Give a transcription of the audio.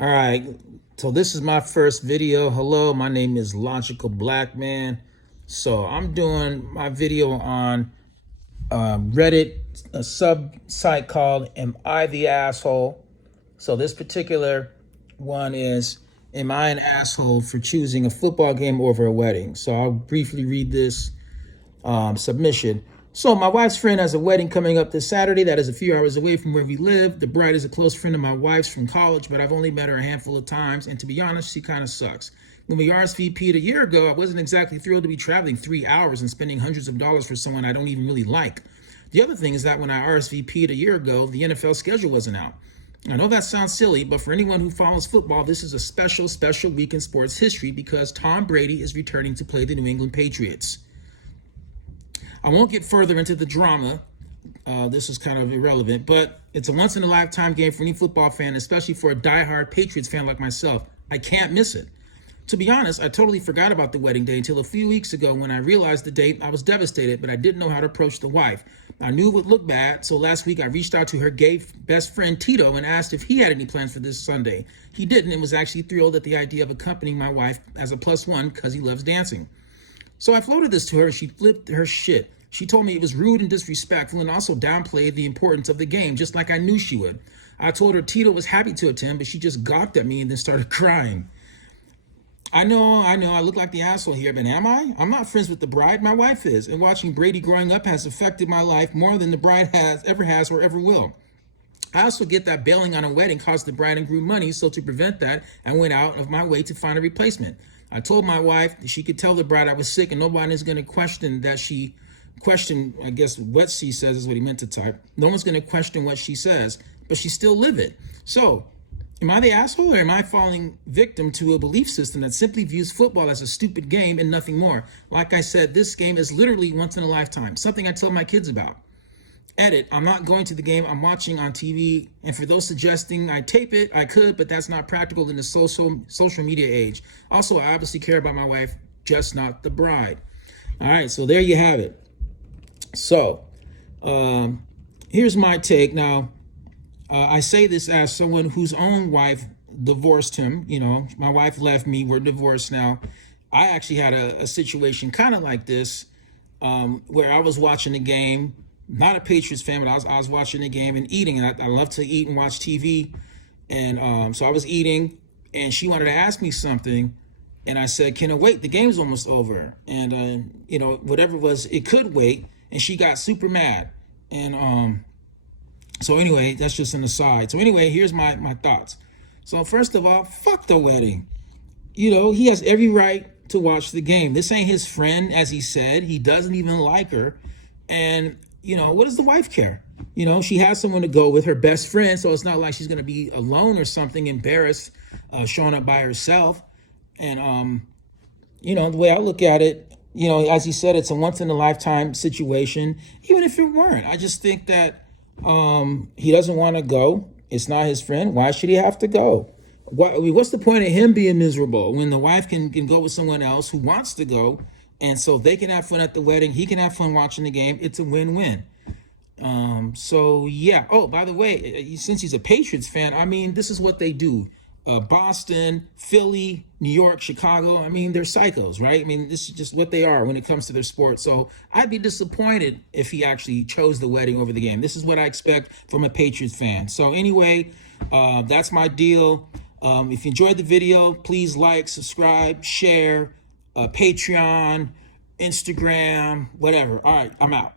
All right, so this is my first video. Hello, my name is Logical Black Man. So I'm doing my video on Reddit, a sub site called Am I the Asshole? So this particular one is, am I an asshole for choosing a football game over a wedding? So I'll briefly read this submission. So my wife's friend has a wedding coming up this Saturday that is a few hours away from where we live. The bride is a close friend of my wife's from college, but I've only met her a handful of times, and to be honest, she kind of sucks. When we RSVP'd a year ago, I wasn't exactly thrilled to be traveling 3 hours and spending hundreds of dollars for someone I don't even really like. The other thing is that when I RSVP'd a year ago, the NFL schedule wasn't out. I know that sounds silly, but for anyone who follows football, this is a special week in sports history because Tom Brady is returning to play the New England Patriots. I won't get further into the drama. This is kind of irrelevant, but it's a once-in-a-lifetime game for any football fan, especially for a diehard Patriots fan like myself. I can't miss it. To be honest, I totally forgot about the wedding day until a few weeks ago when I realized the date. I was devastated, but I didn't know how to approach the wife. I knew it would look bad, so last week I reached out to her gay best friend Tito and asked if he had any plans for this Sunday. He didn't and was actually thrilled at the idea of accompanying my wife as a +1 because he loves dancing. So I floated this to her and she flipped her shit. She told me it was rude and disrespectful and also downplayed the importance of the game, just like I knew she would. I told her Tito was happy to attend, but she just gawked at me and then started crying. I know, I look like the asshole here, but am I? I'm not friends with the bride, my wife is, and watching Brady growing up has affected my life more than the bride has or ever will. I also get that bailing on a wedding cost the bride and groom money, so to prevent that, I went out of my way to find a replacement. I told my wife that she could tell the bride I was sick and nobody's going to question I guess what she says is what he meant to type. No one's going to question what she says, but she still livid. So, am I the asshole or am I falling victim to a belief system that simply views football as a stupid game and nothing more? Like I said, this game is literally once in a lifetime, something I tell my kids about. Edit, I'm not going to the game, I'm watching on TV. And for those suggesting I tape it, I could, but that's not practical in the social media age. Also, I obviously care about my wife, just not the bride. All right, so there you have it. So, here's my take. Now, I say this as someone whose own wife divorced him. You know, my wife left me, we're divorced now. I actually had a situation kind of like this, where I was watching the game. Not a Patriots fan, but I was watching the game and eating, and I love to eat and watch TV. And so I was eating, and she wanted to ask me something, and I said, "Can it wait? The game's almost over." And you know, whatever it was, it could wait. And she got super mad. And so anyway, that's just an aside. So anyway, here's my thoughts. So first of all, fuck the wedding. You know, he has every right to watch the game. This ain't his friend, as he said. He doesn't even like her, and you know, what does the wife care? You know, she has someone to go with, her best friend, so it's not like she's going to be alone or something, embarrassed, showing up by herself. And, you know, the way I look at it, you know, as he said, it's a once-in-a-lifetime situation, even if it weren't. I just think that he doesn't want to go. It's not his friend. Why should he have to go? What's the point of him being miserable when the wife can go with someone else who wants to go? And so they can have fun at the wedding. He can have fun watching the game. It's a win-win. So, yeah. Oh, by the way, since he's a Patriots fan, I mean, this is what they do. Boston, Philly, New York, Chicago. I mean, they're psychos, right? I mean, this is just what they are when it comes to their sport. So I'd be disappointed if he actually chose the wedding over the game. This is what I expect from a Patriots fan. So anyway, that's my deal. If you enjoyed the video, please like, subscribe, share, Patreon, Instagram, whatever. All right, I'm out.